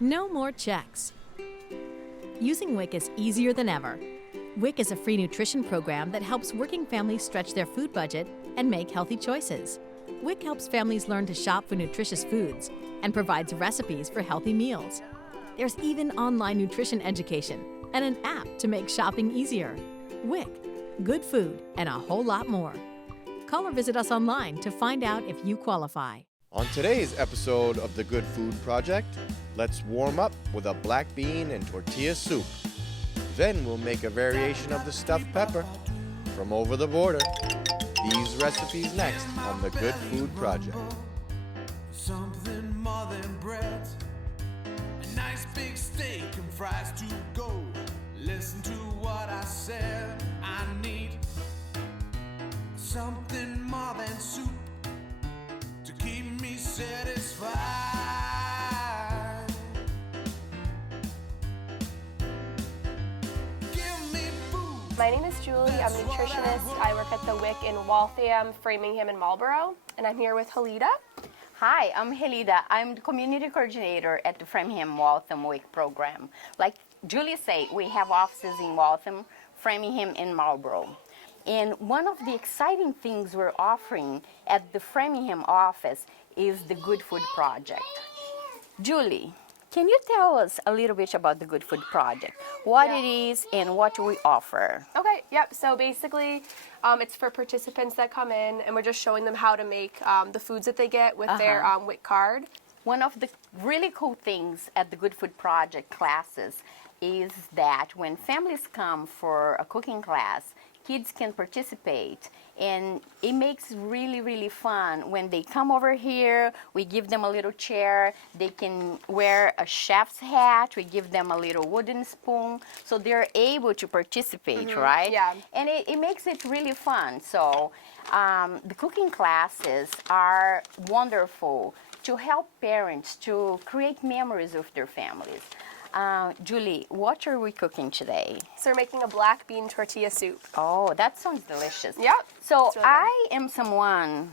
No more checks. Using WIC is easier than ever. WIC is a free nutrition program that helps working families stretch their food budget and make healthy choices. WIC helps families learn to shop for nutritious foods and provides recipes for healthy meals. There's even online nutrition education and an app to make shopping easier. WIC, good food, and a whole lot more. Call or visit us online to find out if you qualify. On today's episode of the Good Food Project, let's warm up with a black bean and tortilla soup. Then we'll make a variation of the stuffed pepper from over the border. These recipes next on the Good Food Project. Something more than bread, a nice big steak and fries to go. Listen to what I said, I need something more than soup to keep me satisfied. Give me food. My name is Julie. I'm a nutritionist. I work at the WIC in Waltham, Framingham, and Marlborough. And I'm here with Halida. Hi, I'm Helida. I'm the community coordinator at the Framingham Waltham WIC program. Like Julie said, we have offices in Waltham, Framingham, and Marlborough. And one of the exciting things we're offering at the Framingham office is the Good Food Project. Julie, can you tell us a little bit about the Good Food Project? What it is and what we offer? Okay, yep. So basically, it's for participants that come in, and we're just showing them how to make the foods that they get with their WIC card. One of the really cool things at the Good Food Project classes is that when families come for a cooking class, kids can participate, and it makes really, really fun. When they come over here, we give them a little chair. They can wear a chef's hat. We give them a little wooden spoon, so they're able to participate, right? Yeah. And it makes it really fun. So the cooking classes are wonderful to help parents to create memories with their families. Julie, what are we cooking today? So we're making a black bean tortilla soup. Oh, that sounds delicious. Yep. So It's really I am someone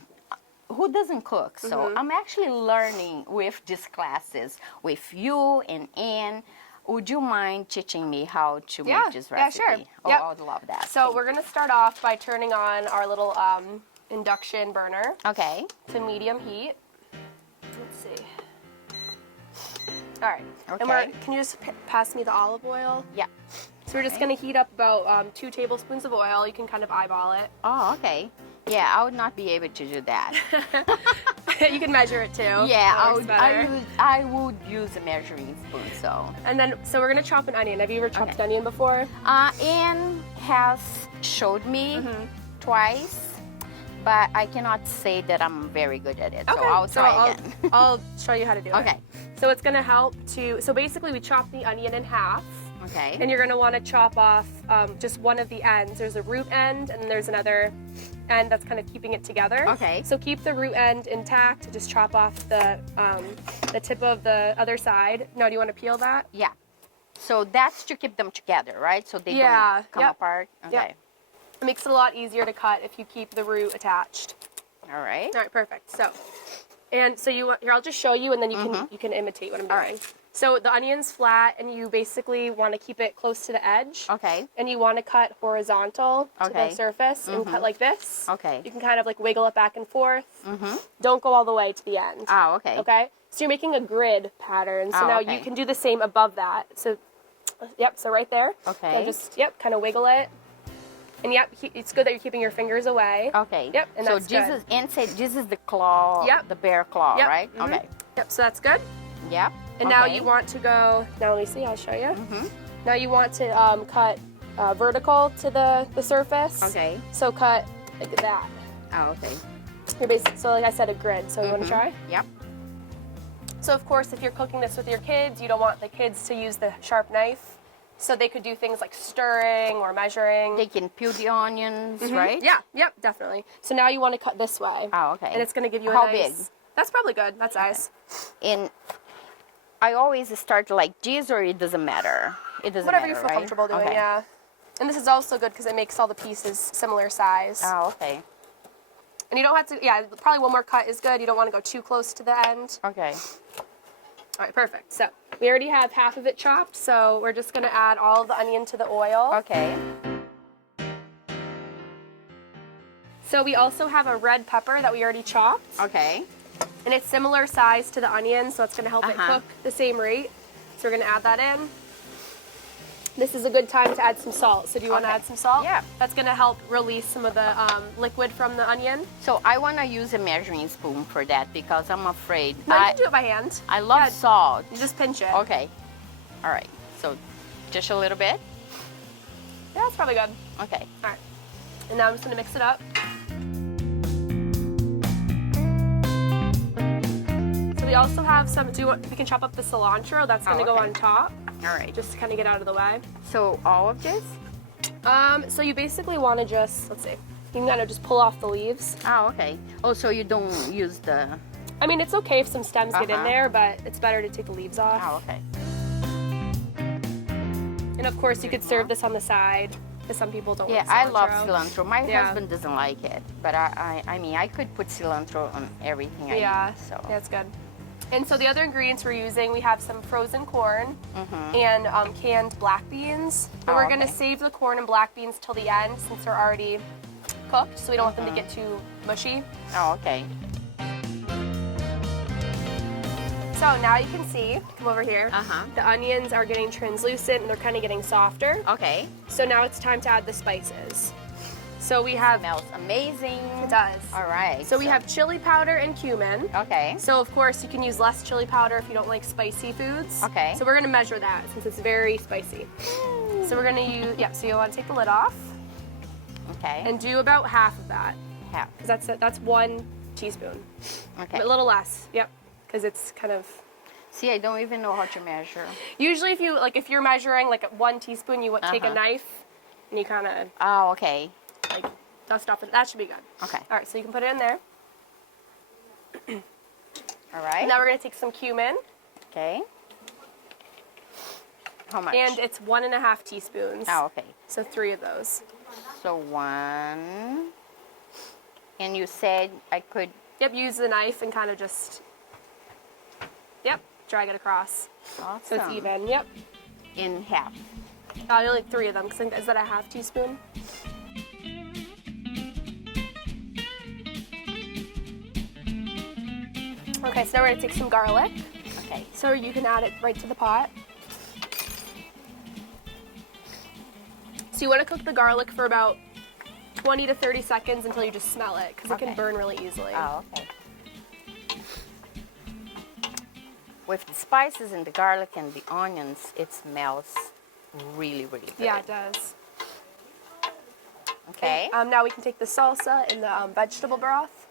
who doesn't cook, so I'm actually learning with these classes with you and Anne. Would you mind teaching me how to make this recipe? Yeah, sure. Oh, Yep. I would love that. So we're going to start off by turning on our little induction burner Okay. to medium heat. Let's see. All right. Okay. And can you just pass me the olive oil? Yeah. So we're just going to heat up about 2 tablespoons of oil. You can kind of eyeball it. Oh, okay. Yeah, I would not be able to do that. You can measure it too. Yeah, That works better. I would use a measuring spoon, so. And then, so we're going to chop an onion. Have you ever chopped an onion before? Anne has showed me twice, but I cannot say that I'm very good at it, so I'll try again. I'll show you how to do it. Okay. So it's going to help to, so basically we chop the onion in half. Okay. And you're going to want to chop off just one of the ends. There's a root end, and then there's another end that's kind of keeping it together. Okay. So keep the root end intact. Just chop off the tip of the other side. Now, do you want to peel that? Yeah. So that's to keep them together, right? So they don't come apart? Okay. Yep. It makes it a lot easier to cut if you keep the root attached. All right. All right, perfect. So, and so you here, I'll just show you, and then you can imitate what I'm doing. All right. So the onion's flat, and you basically want to keep it close to the edge. Okay. And you want to cut horizontal to Okay. the surface and cut like this. Okay. You can kind of like wiggle it back and forth. Don't go all the way to the end. Oh, okay. Okay. So you're making a grid pattern. So Oh, now okay. you can do the same above that. So, yep. So right there. Okay. So just kind of wiggle it. And yep, it's good that you're keeping your fingers away. Okay. Yep. And so that's this good. is inside. This is the claw. Yep. The bear claw, Yep. right? Mhm. Okay. Yep. So that's good. Yep. And now you want to go. Now let me see. I'll show you. Now you want to cut vertical to the surface. Okay. So cut like that. Oh, okay. You're basically, so like I said, a grid. So you want to try? Yep. So of course, if you're cooking this with your kids, you don't want the kids to use the sharp knife. So they could do things like stirring or measuring. They can peel the onions, right? Yeah, yep, definitely. So now you want to cut this way. Oh, okay. And it's going to give you a How nice... big? That's probably good. That size. And I always start like this, or it doesn't matter? It doesn't Whatever matter, you feel right? comfortable doing, Okay. yeah. And this is also good because it makes all the pieces similar size. Oh, okay. And you don't have to, probably one more cut is good. You don't want to go too close to the end. Okay. All right, perfect. So we already have half of it chopped, so we're just gonna add all of the onion to the oil. Okay. So we also have a red pepper that we already chopped. Okay. And it's similar size to the onion, so it's gonna help it cook the same rate. So we're gonna add that in. This is a good time to add some salt. So do you want to add some salt? Yeah. That's gonna help release some of the liquid from the onion. So I want to use a measuring spoon for that because I'm afraid. No, you can do it by hand. I love salt. You just pinch it. Okay. All right. So just a little bit. Yeah, that's probably good. Okay. All right. And now I'm just gonna mix it up. We also have some, we can chop up the cilantro, that's gonna go on top. All right. Just to kind of get out of the way. So all of this? So you basically wanna just, let's see, you can kind of just pull off the leaves. Oh, okay. Oh, so you don't use the... I mean, it's okay if some stems get in there, but it's better to take the leaves off. Oh, okay. And of course, you could serve this on the side, because some people don't like cilantro. I love cilantro. My husband doesn't like it, but I mean, I could put cilantro on everything I eat, so. Yeah, it's good. And so the other ingredients we're using, we have some frozen corn and canned black beans. And we're gonna save the corn and black beans till the end since they're already cooked, so we don't want them to get too mushy. Oh, okay. So now you can see, come over here, the onions are getting translucent and they're kind of getting softer. Okay. So now it's time to add the spices. So we have... Smells amazing. It does. All right. So we have chili powder and cumin. Okay. So of course you can use less chili powder if you don't like spicy foods. Okay. So we're gonna measure that since it's very spicy. So we're gonna use, so you wanna take the lid off. Okay. And do about half of that. Half. Because that's 1 teaspoon. Okay. A little less, yep. Because it's kind of... See, I don't even know how to measure. Usually if you're measuring like 1 teaspoon, you would take a knife and you kind of... Oh, okay. Like dust off it. That should be good. Okay. All right, so you can put it in there. All right. Now we're gonna take some cumin. Okay. How much? And it's 1.5 teaspoons. Oh, okay. So 3 of those. So 1. And you said I could... Yep, use the knife and kind of just... Yep, drag it across. Awesome. So it's even, yep. In half. Only 3 of them, because is that a half teaspoon? Okay, so now we're gonna take some garlic. Okay. So you can add it right to the pot. So you wanna cook the garlic for about 20 to 30 seconds until you just smell it, because it can burn really easily. Oh, okay. With the spices and the garlic and the onions, it smells really, really good. Yeah, it does. Okay. And, now we can take the salsa and the vegetable broth.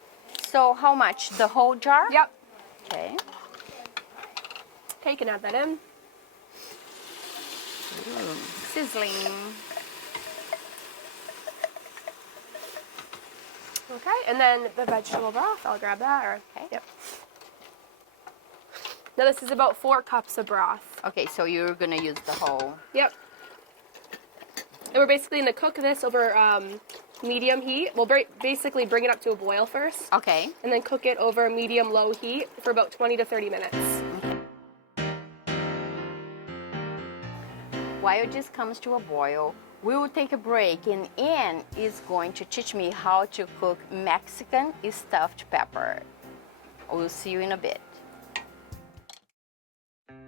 So how much? The whole jar? Yep. Okay. Okay, you can add that in. Sizzling. Okay, and then the vegetable broth, I'll grab that. Okay. Yep. Now this is about 4 cups of broth. Okay, so you're gonna use the whole. Yep. And we're basically gonna cook this over medium heat. We'll basically bring it up to a boil first. Okay. And then cook it over medium-low heat for about 20 to 30 minutes. While this comes to a boil, we will take a break, and Anne is going to teach me how to cook Mexican stuffed pepper. We'll see you in a bit.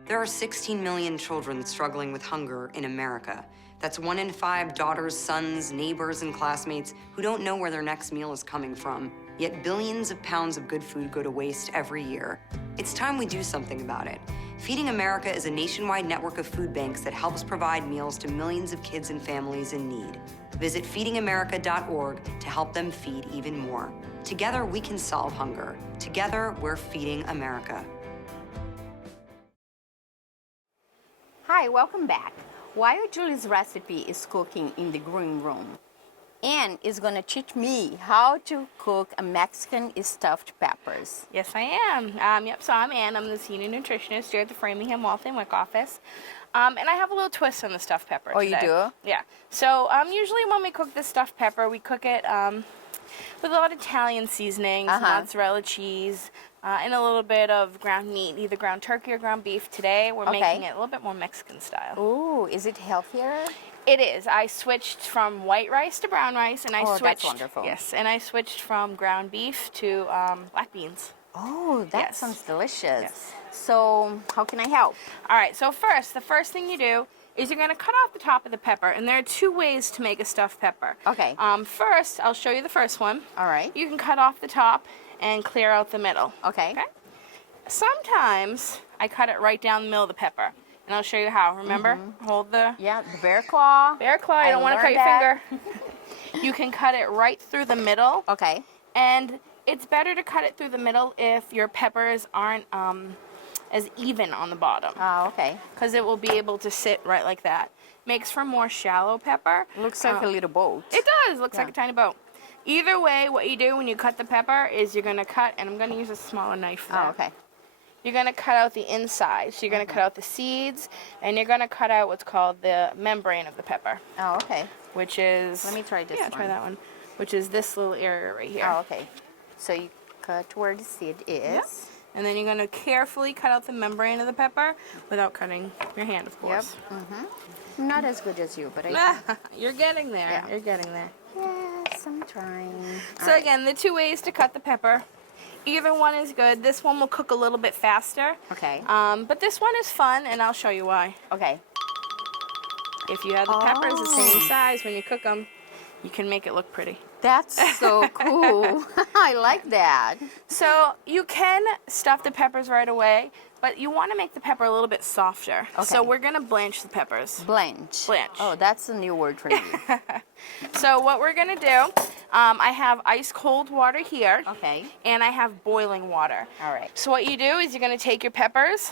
There are 16 million children struggling with hunger in America. That's 1 in 5 daughters, sons, neighbors, and classmates who don't know where their next meal is coming from. Yet billions of pounds of good food go to waste every year. It's time we do something about it. Feeding America is a nationwide network of food banks that helps provide meals to millions of kids and families in need. Visit feedingamerica.org to help them feed even more. Together, we can solve hunger. Together, we're feeding America. Hi, welcome back. While Julie's recipe is cooking in the green room, Anne is going to teach me how to cook a Mexican stuffed peppers. Yes, I am. So I'm Anne. I'm the senior nutritionist here at the Framingham Waltham WIC office. And I have a little twist on the stuffed pepper today. You do? Yeah. So usually when we cook the stuffed pepper, we cook it with a lot of Italian seasonings, mozzarella cheese, and a little bit of ground meat, either ground turkey or ground beef. Today we're Okay. making it a little bit more Mexican style. Ooh, is it healthier? It is. I switched from white rice to brown rice, and I Oh, switched. that's wonderful. Yes, and I switched from ground beef to black beans. Oh, that Yes. sounds delicious. Yes. So, how can I help? All right. So the first thing you do is you're going to cut off the top of the pepper, and there are two ways to make a stuffed pepper. Okay. First, I'll show you the first one. All right. You can cut off the top and clear out the middle. Okay. Okay. Sometimes I cut it right down the middle of the pepper, and I'll show you how. Remember, hold the Yeah, the bear claw. bear claw. You don't want to cut learned your that. finger. You can cut it right through the middle, Okay. and it's better to cut it through the middle if your peppers aren't as even on the bottom, Oh, okay. because it will be able to sit right like that. Makes for more shallow pepper. Looks like a little boat. It does. Looks like a tiny boat. Either way, what you do when you cut the pepper is you're going to cut, and I'm going to use a smaller knife there. Oh, okay. You're going to cut out the inside. So you're going to cut out the seeds, and you're going to cut out what's called the membrane of the pepper, Oh, okay. which is... Let me try this Yeah, try one. that one. Which is this little area right here. Oh, okay. So you cut where the seed is. Yep. And then you're going to carefully cut out the membrane of the pepper without cutting your hand, of course. Not as good as you, but I. You're getting there. Yeah. You're getting there. Yes, I'm trying. So again, the two ways to cut the pepper. Either one is good. This one will cook a little bit faster. Okay. But this one is fun, and I'll show you why. Okay. If you have the peppers the same Oh. size when you cook them, you can make it look pretty. That's so cool. I like that. So you can stuff the peppers right away, but you want to make the pepper a little bit softer. Okay. So we're going to blanch the peppers. Blanch. Blanch. Oh, that's a new word for me. So what we're going to do, I have ice cold water here, Okay. and I have boiling water. All right. So what you do is you're going to take your peppers,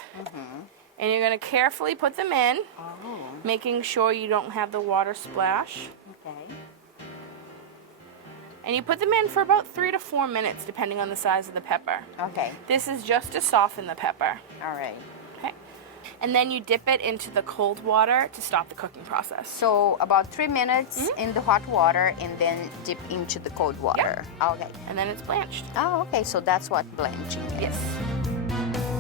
and you're going to carefully put them in, Oh. making sure you don't have the water splash. Okay. And you put them in for about 3 to 4 minutes, depending on the size of the pepper. Okay. This is just to soften the pepper. All right. Okay. And then you dip it into the cold water to stop the cooking process. So about 3 minutes in the hot water and then dip into the cold water. Okay. And then it's blanched. Oh, okay. So that's what blanching is. Yes.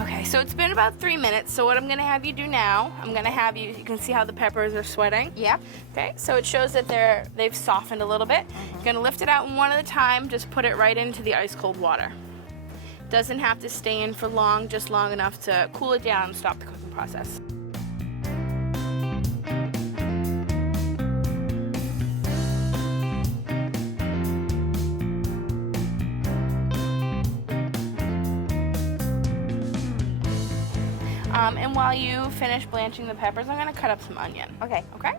Okay, so it's been about 3 minutes. So what I'm gonna have you do now, I'm gonna have you can see how the peppers are sweating. Yep. Okay, so it shows that they've softened a little bit. You're gonna lift it out one at a time, just put it right into the ice cold water. Doesn't have to stay in for long, just long enough to cool it down and stop the cooking process. And while you finish blanching the peppers, I'm gonna cut up some onion. Okay. Okay?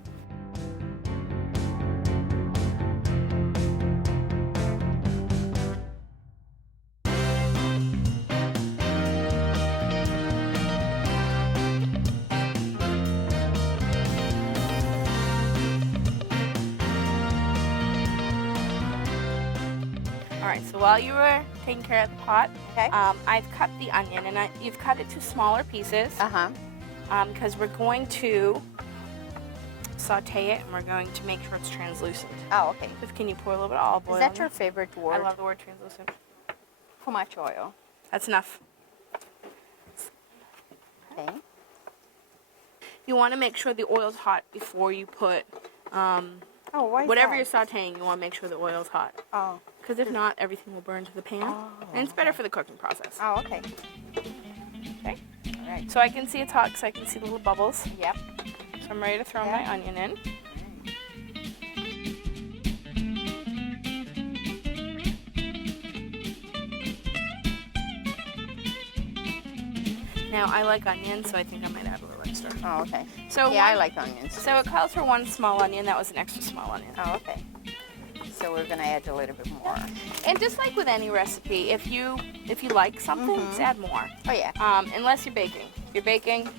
All right, so while you were taking care of the pot, Okay. I've cut the onion, and you've cut it to smaller pieces Uh-huh. because we're going to saute it, and we're going to make sure it's translucent. Oh, okay. Just can you pour a little bit of olive oil? Is that in your there? favorite I word? love the word translucent. How much oil? That's enough. Okay. You want to make sure the oil's hot before you put Oh, why is whatever that? you're sauteing. You want to make sure the oil's hot, Oh. because if not, everything will burn to the pan, and it's better for the cooking process. Oh, okay. Okay. All right. So I can see it's hot, so I can see the little bubbles. Yep. So I'm ready to throw my onion in. Now I like onions, so I think I might add a little extra. Oh, okay. So Yeah, I one- like onions. So it calls for 1 small onion. That was an extra small onion. Oh, okay. So we're gonna add a little bit more. And just like with any recipe, if you like something, just add more. Oh yeah. Unless you're baking. If you're baking,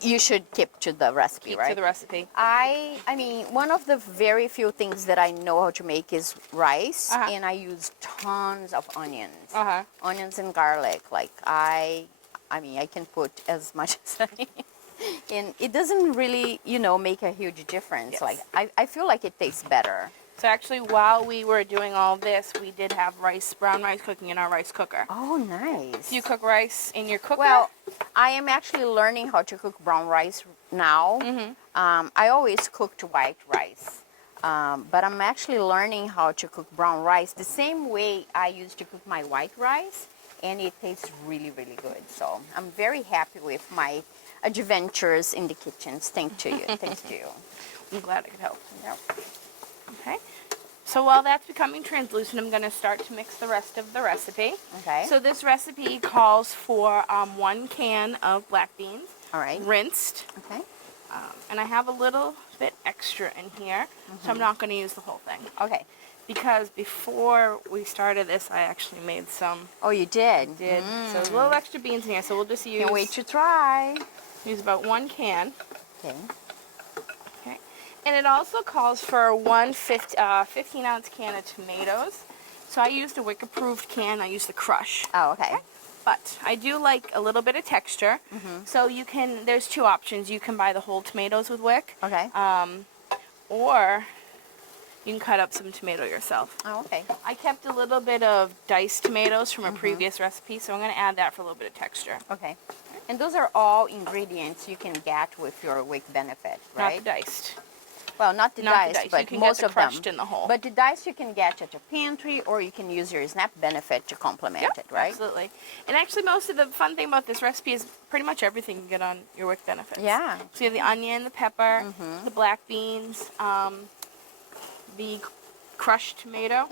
You should keep to the recipe, keep right? to the recipe. I mean, one of the very few things that I know how to make is rice, Uh-huh. and I use tons of onions. Uh-huh. Onions and garlic. Like I mean, I can put as much as I need. And it doesn't really, make a huge difference. Yes. Like, I feel like it tastes better. So actually, while we were doing all this, we did have brown rice cooking in our rice cooker. Oh, nice. Do you cook rice in your cooker? Well, I am actually learning how to cook brown rice now. I always cooked white rice, but I'm actually learning how to cook brown rice the same way I used to cook my white rice, and it tastes really, really good. So I'm very happy with my adventures in the kitchens. Thanks to you. Thanks to you. I'm glad I could help. Yep. Okay. So while that's becoming translucent, I'm going to start to mix the rest of the recipe. Okay. So this recipe calls for 1 can of black beans, All right. rinsed. Okay. And I have a little bit extra in here, so I'm not going to use the whole thing. Okay. Because before we started this, I actually made some. Oh, you did? So there's a little extra beans in here, so we'll just use. Can't wait to try. Use about 1 can. Okay. Okay. And it also calls for 15-ounce can of tomatoes. So I used a WIC approved can. I used the crush. Oh, okay. But I do like a little bit of texture. So there's 2 options. You can buy the whole tomatoes with WIC. Okay. Or you can cut up some tomato yourself. Oh, okay. I kept a little bit of diced tomatoes from a previous recipe, so I'm going to add that for a little bit of texture. Okay. And those are all ingredients you can get with your WIC benefit, right? Not the diced. Well, not the Not the diced, diced. but You can most get the of them. crushed in the whole. But the diced you can get at your pantry, or you can use your SNAP benefit to complement it, right? Absolutely. And actually, most of the fun thing about this recipe is pretty much everything you get on your WIC benefits. Yeah. So you have the onion, the pepper, the black beans, the crushed tomato,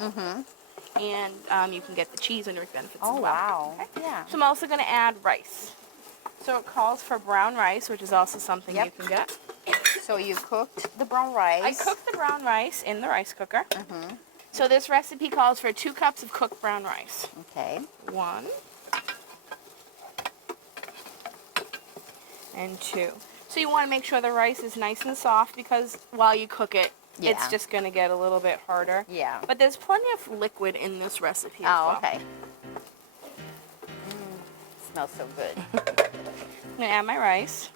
and you can get the cheese on your WIC benefits Oh, as well. wow. Okay? Yeah. So I'm also going to add rice. So it calls for brown rice, which is also something you can get. So you cooked the brown rice. I cooked the brown rice in the rice cooker. So this recipe calls for 2 cups of cooked brown rice. Okay. 1 and 2. So you want to make sure the rice is nice and soft, because while you cook it, Yeah. it's just going to get a little bit harder. Yeah. But there's plenty of liquid in this recipe as Oh, well. okay. Smells so good. I'm going to add my rice.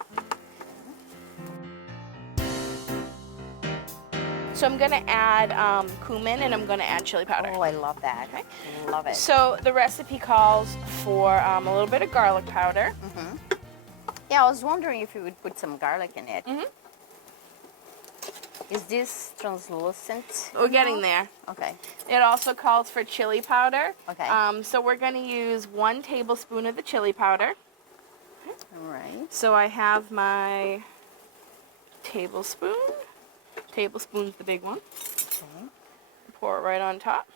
So I'm going to add cumin, and I'm going to add chili powder. Oh, I love that. Okay. Love it. So the recipe calls for a little bit of garlic powder. Yeah, I was wondering if you would put some garlic in it. Is this translucent? We're getting there. Okay. It also calls for chili powder. Okay. So we're going to use 1 tablespoon of the chili powder. All right. So I have my tablespoon. Tablespoon's the big one. Okay. Pour it right on top.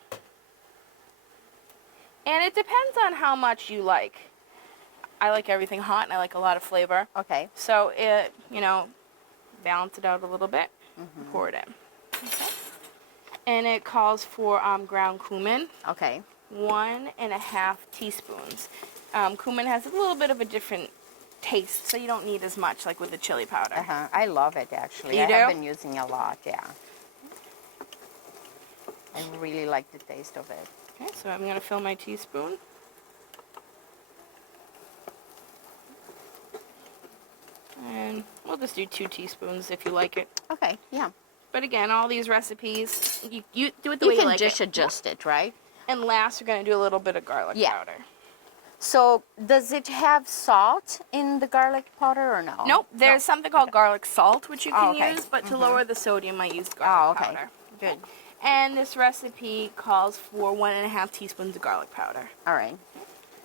And it depends on how much you like. I like everything hot, and I like a lot of flavor. Okay. So it, balance it out a little bit. Pour it in. Okay. And it calls for ground cumin. Okay. 1.5 teaspoons. Cumin has a little bit of a different taste, so you don't need as much like with the chili powder. I love it, actually. You I do? have been using a lot, yeah. I really like the taste of it. Okay, so I'm going to fill my teaspoon. And we'll just do 2 teaspoons if you like it. Okay, yeah. But again, all these recipes, you do it the way You you can like just it. adjust it, right? And last, we're going to do a little bit of garlic Yeah. powder. So, does it have salt in the garlic powder or no? Nope, there's something called garlic salt, which you can okay. use, but to lower the sodium, I use garlic okay. powder. Good. And this recipe calls for 1.5 teaspoons of garlic powder. All right.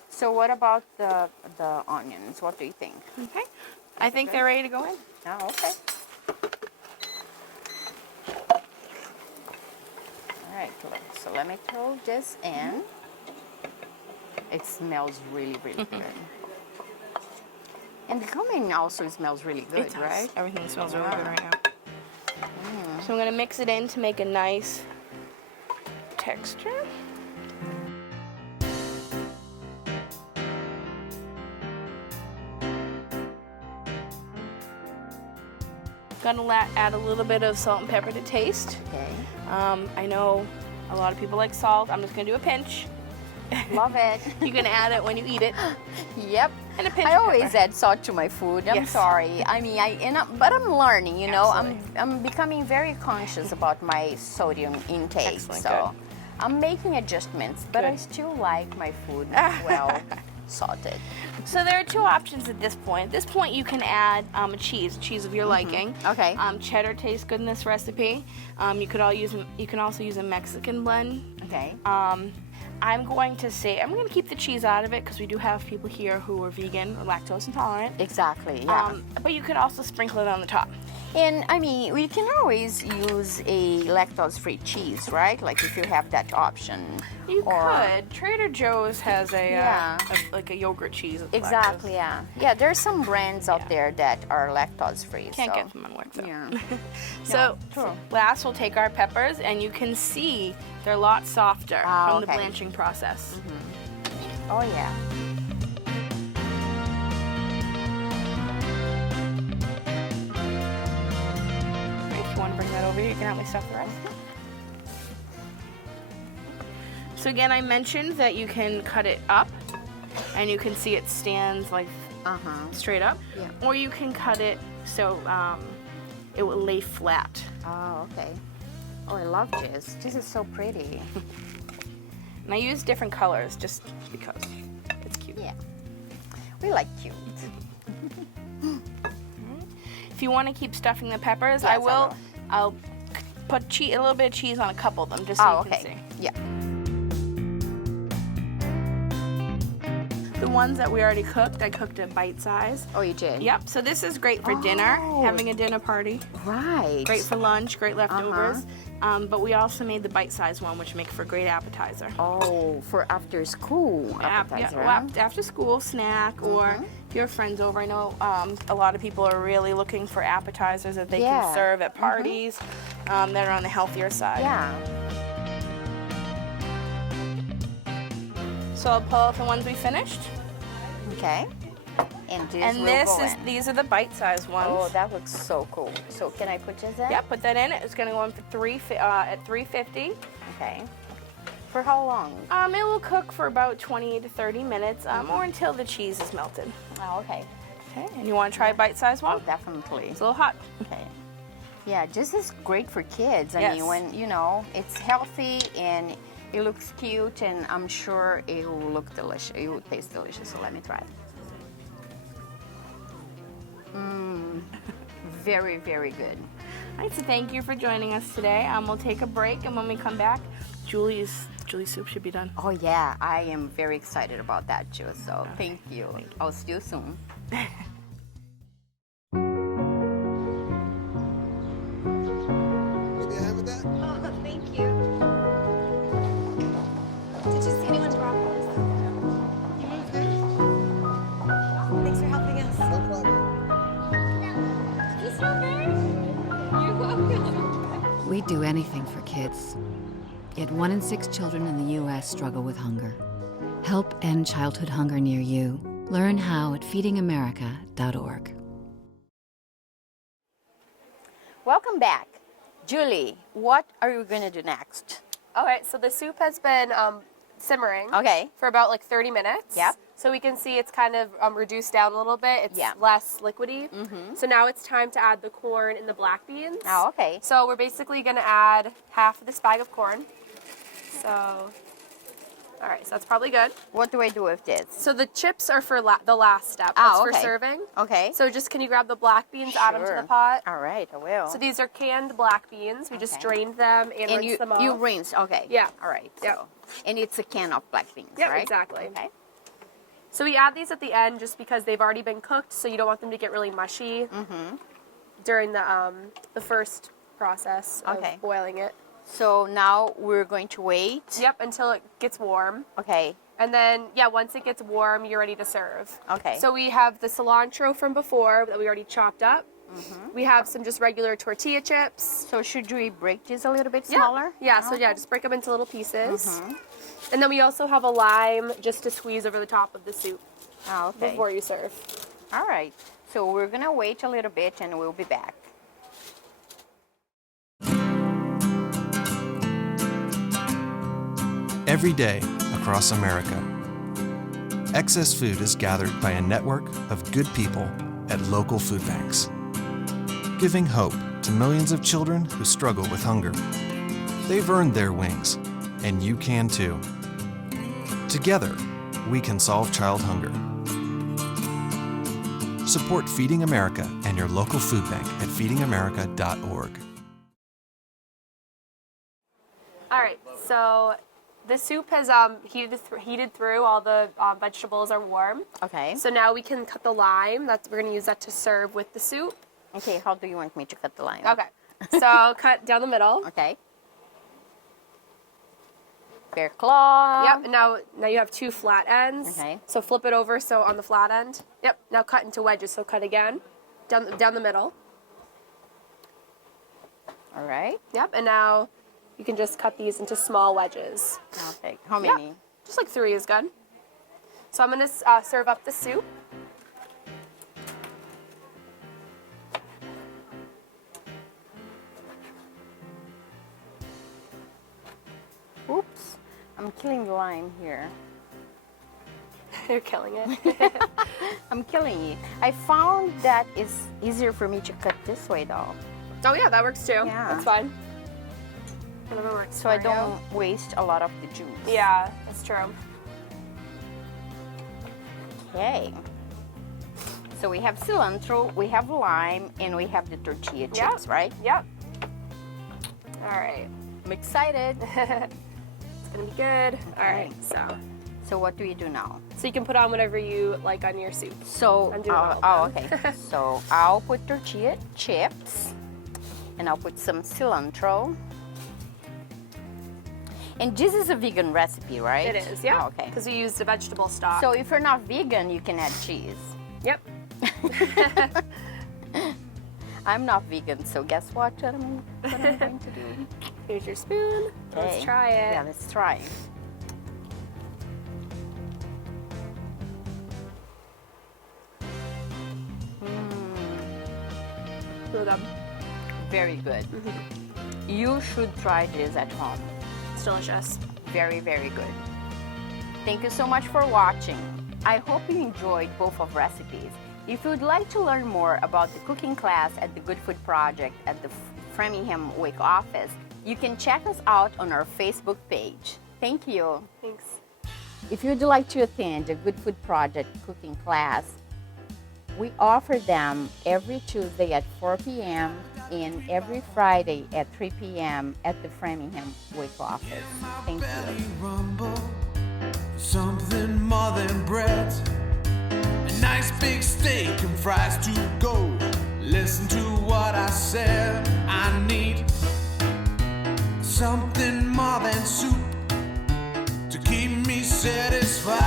So, what about the onions? What do you think? Okay. I think they're ready to go in. Oh, okay. All right, so let me throw this in. It smells really, really good. And the cumin also smells really good, It does. right? Everything smells really good right now. So I'm going to mix it in to make a nice texture. Gonna add a little bit of salt and pepper to taste. Okay. I know a lot of people like salt. I'm just gonna do a pinch. Love it. You can add it when you eat it. Yep. And a pinch I of always pepper. add salt to my food. I'm Yes. sorry. I mean, but I'm learning. You know, Absolutely. I'm becoming very conscious about my sodium intake. Excellent, So good. I'm making adjustments, but I Good. still like my food well salted. So there are two options at this point. At this point, you can add a cheese of your liking. Okay. Cheddar tastes good in this recipe. You can also use a Mexican blend. Okay. I'm going to keep the cheese out of it because we do have people here who are vegan or lactose intolerant. Exactly. Yeah. But you could also sprinkle it on the top. And I mean, we can always use a lactose-free cheese, right? Like if you have that option. You could. Trader Joe's has Yeah. like a yogurt cheese. with Exactly. lactose. Yeah. Yeah. There's some brands out there that are lactose-free. Can't so. get them on WIC though. Yeah. So true. last we'll take our peppers, and you can see they're a lot softer from the okay. blanching process. Oh yeah. If you want to bring that over here, you can help me stuff the rest. So again, I mentioned that you can cut it up, and you can see it stands like straight up, Yeah. or you can cut it so it will lay flat. Oh, okay. Oh, I love this. This is so pretty. And I use different colors just because it's cute. Yeah. We like cute. If you want to keep stuffing the peppers, Yes, I will. I'll put a little bit of cheese on a couple of them just so Oh, you can okay. see. Yeah. The ones that we already cooked, I cooked a bite size. Oh, you did? Yep, so this is great for dinner, Oh. having a dinner party. Right. Great for lunch, great leftovers. But we also made the bite size one, which make for a great appetizer. Oh, for after school appetizer. After school snack, or if you have friends over. I know a lot of people are really looking for appetizers that they Yeah. can serve at parties that are on the healthier side. Yeah. So I'll pull out the ones we finished. Okay. And this And will go in. these are the bite-sized ones. Oh, that looks so cool. So can I put this in? Yeah, put that in. It's going to go in for at 350. Okay. For how long? It will cook for about 20 to 30 minutes, or until the cheese is melted. Oh, okay. Okay. And you want to try a bite-sized Oh, one? definitely. It's a little hot. Okay. Yeah, this is great for kids. I Yes. mean, when, you know, it's healthy and it looks cute, and I'm sure it will look delicious. It will taste delicious. So let me try it. Very, very good. All right, so thank you for joining us today. We'll take a break, and when we come back, Julie's soup should be done. Oh yeah, I am very excited about that too. So thank you. I'll see you soon. Give me a hand with that? Oh, thank you. Did you see anyone's broccoli? You moved here? Thanks for helping us. No problem. These strawberries? You're welcome. We'd do anything for kids. Yet 1 in 6 children in the U.S. struggle with hunger. Help end childhood hunger near you. Learn how at feedingamerica.org. Welcome back. Julie, what are you going to do next? Okay, so the soup has been simmering Okay. for about like 30 minutes. Yep. So we can see it's kind of reduced down a little bit. It's Yeah. less liquidy. So now it's time to add the corn and the black beans. Oh, okay. So we're basically going to add half of this bag of corn. So, all right, so that's probably good. What do I do with this? So the chips are for the last step. Oh, That's okay. for serving. Okay. So just can you grab the black beans, add them to Sure. the pot? All right, I will. So these are canned black beans. We just Okay. drained them and and rinsed them off. you rinse. Okay. Yeah. All right. Yep. So, and it's a can of black beans, Yep, right? exactly. Okay. So we add these at the end just because they've already been cooked, so you don't want them to get really mushy during the first process of Okay. boiling it. So now we're going to wait. Yep, until it gets warm. Okay. And then, yeah, once it gets warm, you're ready to serve. Okay. So we have the cilantro from before that we already chopped up. We have some just regular tortilla chips. So should we break this a little bit Yeah. smaller? Yeah, so yeah, just break them into little pieces. And then we also have a lime just to squeeze over the top of the soup Oh, okay. before you serve. All right. So we're gonna wait a little bit and we'll be back. Every day, across America. Excess food is gathered by a network of good people at local food banks, giving hope to millions of children who struggle with hunger. They've earned their wings, and you can too. Together, we can solve child hunger. Support Feeding America and your local food bank at feedingamerica.org. All right, so the soup has heated through. All the vegetables are warm. Okay. So now we can cut the lime. We're going to use that to serve with the soup. Okay, how do you want me to cut the lime? Okay. So cut down the middle. Okay. Bear claw. Yep. And now you have two flat ends. Okay. So flip it over so on the flat end. Yep. Now cut into wedges. So cut again, down the middle. All right. Yep. And now you can just cut these into small wedges. Okay. How many? Yeah. Just like 3 is good. So I'm gonna serve up the soup. Oops. I'm killing the lime here. You're killing it. I'm killing it. I found that it's easier for me to cut this way though. Oh yeah, that works too. Yeah. That's fine. Whatever works. So I don't waste a lot of the juice. Yeah, that's true. Okay. So we have cilantro, we have lime, and we have the tortilla chips, right? Yep. All right. I'm excited. It's gonna be good. All right. So what do we do now? So you can put on whatever you like on your soup. So, I'm doing it all okay. So I'll put tortilla chips, and I'll put some cilantro. And this is a vegan recipe, right? It is, yeah. Oh, okay. Because we used a vegetable stock. So if you're not vegan, you can add cheese. Yep. I'm not vegan, so guess what I'm going to do? Here's your spoon. Okay. Let's try it. Yeah, let's try it. Really good. Very good. You should try this at home. It's delicious. Very, very good. Thank you so much for watching. I hope you enjoyed both of recipes. If you would like to learn more about the cooking class at the Good Food Project at the Framingham WIC office, you can check us out on our Facebook page. Thank you. Thanks. If you'd like to attend the Good Food Project cooking class, we offer them every Tuesday at 4 p.m. and every Friday at 3 p.m. at the Framingham WIC office. Thank you. Rumble, something more than bread. A nice big steak and fries to go. Listen to what I said. I need something more than soup to keep me satisfied.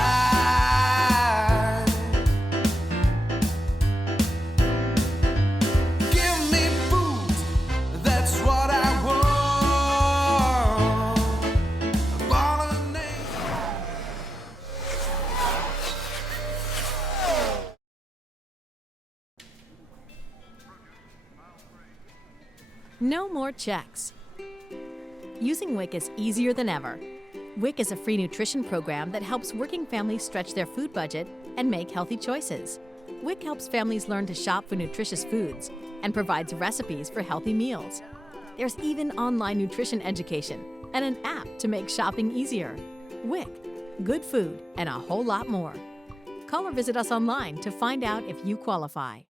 Give me food, that's what I want. I want a name. No more checks. Using WIC is easier than ever. WIC is a free nutrition program that helps working families stretch their food budget and make healthy choices. WIC helps families learn to shop for nutritious foods and provides recipes for healthy meals. There's even online nutrition education and an app to make shopping easier. WIC, good food, and a whole lot more. Call or visit us online to find out if you qualify.